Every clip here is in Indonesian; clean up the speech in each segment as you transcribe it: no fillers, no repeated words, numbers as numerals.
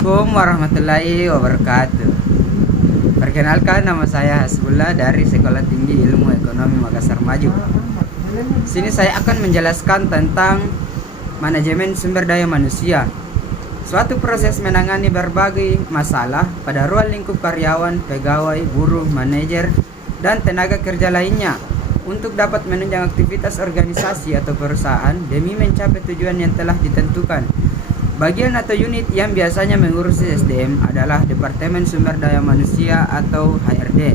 Assalamualaikum warahmatullahi wabarakatuh. Perkenalkan, nama saya Hasbullah dari Sekolah Tinggi Ilmu Ekonomi Makassar Maju. Sini saya akan menjelaskan tentang manajemen sumber daya manusia. Suatu proses menangani berbagai masalah pada ruang lingkup karyawan, pegawai, buruh, manajer, dan tenaga kerja lainnya untuk dapat menunjang aktivitas organisasi atau perusahaan demi mencapai tujuan yang telah ditentukan. Bagian atau unit yang biasanya mengurusi SDM adalah Departemen Sumber Daya Manusia atau HRD.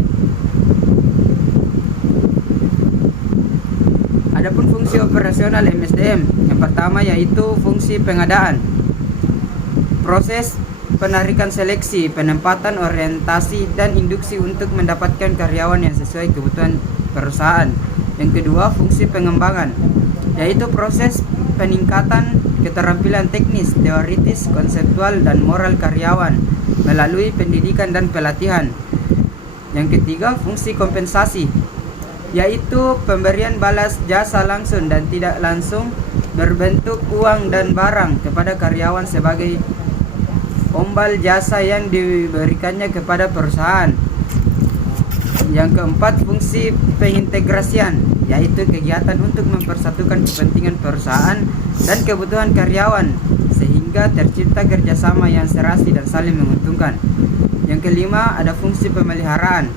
Adapun fungsi operasional MSDM, yang pertama yaitu fungsi pengadaan, proses penarikan seleksi, penempatan, orientasi, dan induksi untuk mendapatkan karyawan yang sesuai kebutuhan perusahaan. Yang kedua, fungsi pengembangan, yaitu proses peningkatan keterampilan teknis, teoritis, konseptual, dan moral karyawan melalui pendidikan dan pelatihan. Yang ketiga, fungsi kompensasi, yaitu pemberian balas jasa langsung dan tidak langsung berbentuk uang dan barang kepada karyawan sebagai ombal jasa yang diberikannya kepada perusahaan. Yang keempat, fungsi pengintegrasian, yaitu kegiatan untuk mempersatukan kepentingan perusahaan dan kebutuhan karyawan sehingga tercipta kerjasama yang serasi dan saling menguntungkan. Yang kelima, ada fungsi pemeliharaan,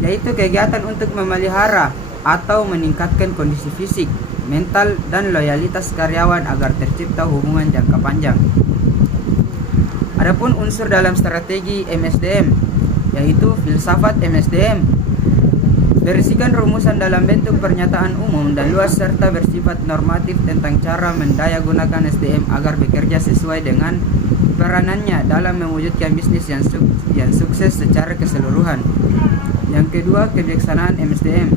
yaitu kegiatan untuk memelihara atau meningkatkan kondisi fisik, mental, dan loyalitas karyawan agar tercipta hubungan jangka panjang. Adapun unsur dalam strategi MSDM, yaitu filsafat MSDM, berisikan rumusan dalam bentuk pernyataan umum dan luas serta bersifat normatif tentang cara mendayagunakan SDM agar bekerja sesuai dengan peranannya dalam mewujudkan bisnis yang sukses secara keseluruhan. Yang kedua, kebijaksanaan MSDM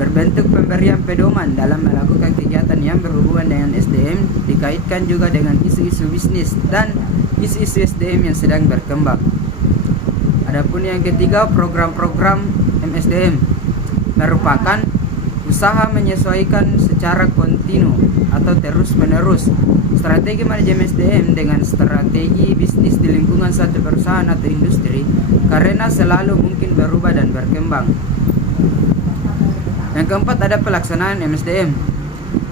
berbentuk pemberian pedoman dalam melakukan kegiatan yang berhubungan dengan SDM, dikaitkan juga dengan isu-isu bisnis dan isu-isu SDM yang sedang berkembang. Adapun yang ketiga, program-program MSDM merupakan usaha menyesuaikan secara kontinu atau terus-menerus strategi manajemen SDM dengan strategi bisnis di lingkungan satu perusahaan atau industri karena selalu mungkin berubah dan berkembang. Yang keempat, ada pelaksanaan MSDM.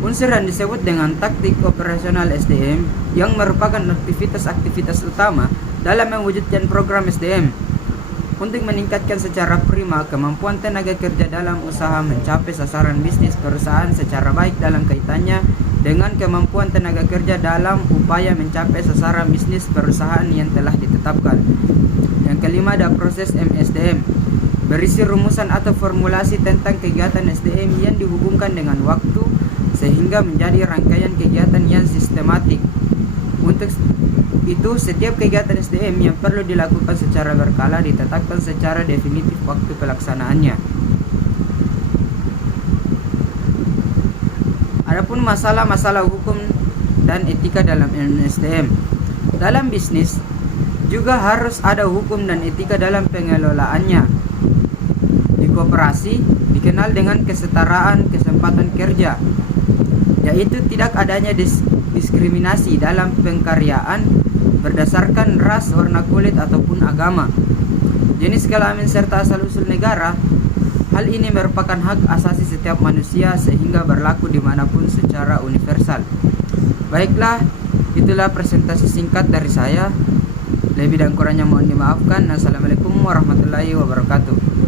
Unsur yang disebut dengan taktik operasional SDM yang merupakan aktivitas-aktivitas utama dalam mewujudkan program SDM untuk meningkatkan secara prima kemampuan tenaga kerja dalam usaha mencapai sasaran bisnis perusahaan secara baik dalam kaitannya dengan kemampuan tenaga kerja dalam upaya mencapai sasaran bisnis perusahaan yang telah ditetapkan. Yang kelima, ada proses MSDM, berisi rumusan atau formulasi tentang kegiatan SDM yang dihubungkan dengan waktu sehingga menjadi rangkaian kegiatan yang sistematik. Untuk itu, setiap kegiatan SDM yang perlu dilakukan secara berkala ditetapkan secara definitif waktu pelaksanaannya. Adapun masalah-masalah hukum dan etika dalam MSDM. Dalam bisnis juga harus ada hukum dan etika dalam pengelolaannya. Di koperasi dikenal dengan kesetaraan kesempatan kerja, yaitu tidak adanya diskriminasi dalam pengkaryaan berdasarkan ras, warna kulit, ataupun agama, jenis kelamin, serta asal-usul negara. Hal ini merupakan hak asasi setiap manusia sehingga berlaku dimanapun secara universal. Baiklah, itulah presentasi singkat dari saya. Lebih dan kurangnya mohon dimaafkan. Assalamualaikum warahmatullahi wabarakatuh.